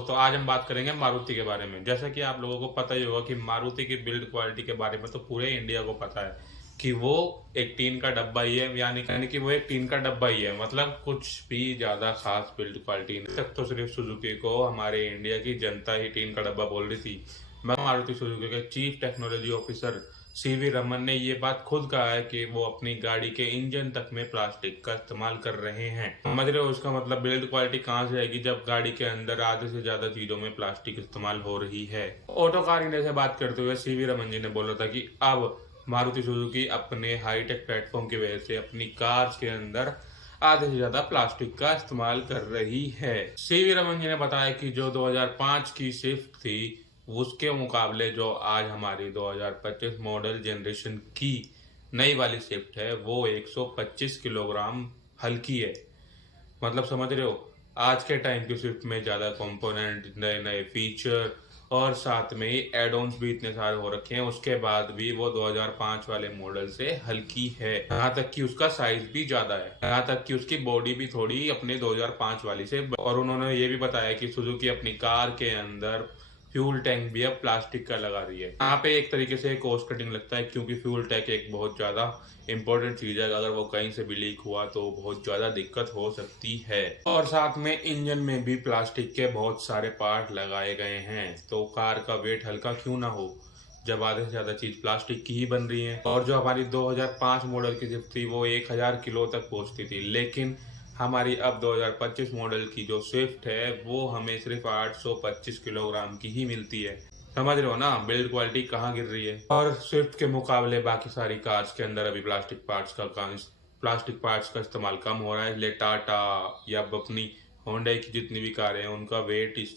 दोस्तों, आज हम बात करेंगे मारुति के बारे में। जैसा कि आप लोगों को पता ही होगा कि मारुति की बिल्ड क्वालिटी के बारे में तो पूरे इंडिया को पता है कि वो एक टीन का डब्बा ही है, यानी कि वो एक टीन का डब्बा ही है। मतलब कुछ भी ज़्यादा खास बिल्ड क्वालिटी नहीं। तक तो सिर्फ सुजुकी को हमारे इंडिया की जनता ही टीन का डब्बा बोल रही थी। मगर मारुति सुजुकी के chief technology officer CV Raman ने ये बात खुद कहा है कि वो अपनी गाड़ी के इंजन तक में प्लास्टिक का इस्तेमाल कर रहे हैं। समझ रहे हो उसका मतलब? बिल्ड क्वालिटी कहाँ से आएगी जब गाड़ी के अंदर आधे से ज्यादा चीजों में प्लास्टिक इस्तेमाल हो रही है। ऑटो कार इंडिया से बात करते हुए सीवी रमन जी ने बोला था कि अब मारुति सुजुकी अपने हाईटेक प्लेटफॉर्म की वजह से अपनी कार्स के अंदर आधे से ज्यादा प्लास्टिक का इस्तेमाल कर रही है। सीवी रमन जी ने बताया कि जो 2005 की स्विफ्ट थी उसके मुकाबले जो आज हमारी 2025 मॉडल जनरेशन की नई वाली स्विफ्ट है वो 125 किलोग्राम हल्की है। मतलब समझ रहे हो, आज के टाइम की स्विफ्ट में ज़्यादा कंपोनेंट, नए नए फीचर और साथ में ही एड ऑन्स भी इतने सारे हो रखे हैं, उसके बाद भी वो 2005 वाले मॉडल से हल्की है। यहाँ तक कि उसका साइज भी ज़्यादा है, यहाँ तक कि उसकी बॉडी भी थोड़ी अपने 2005 वाली से। और उन्होंने ये भी बताया कि सुजुकी अपनी कार के अंदर फ्यूल टैंक भी अब प्लास्टिक का लगा रही है। यहाँ पे एक तरीके से कॉस्ट कटिंग लगता है, क्योंकि फ्यूल टैंक एक बहुत ज़्यादा इंपॉर्टेंट चीज है। अगर वो कहीं से भी लीक हुआ तो बहुत ज्यादा दिक्कत हो सकती है। और साथ में इंजन में भी प्लास्टिक के बहुत सारे पार्ट लगाए गए हैं, तो कार का वेट हल्का क्यों ना हो जब आधे से ज्यादा चीज प्लास्टिक की ही बन रही है। और जो हमारी 2005 मॉडल की स्विफ्ट थी वो 1000 किलो तक पहुंचती थी, लेकिन हमारी अब 2025 मॉडल की जो स्विफ्ट है वो हमें सिर्फ 825 किलोग्राम की ही मिलती है। समझ रहे हो ना बिल्ड क्वालिटी कहाँ गिर रही है। और स्विफ्ट के मुकाबले बाकी सारी कार्स के अंदर अभी प्लास्टिक पार्ट्स का इस्तेमाल कम हो रहा है, इसलिए टाटा या अपनी होंडा की जितनी भी कारें हैं उनका वेट इस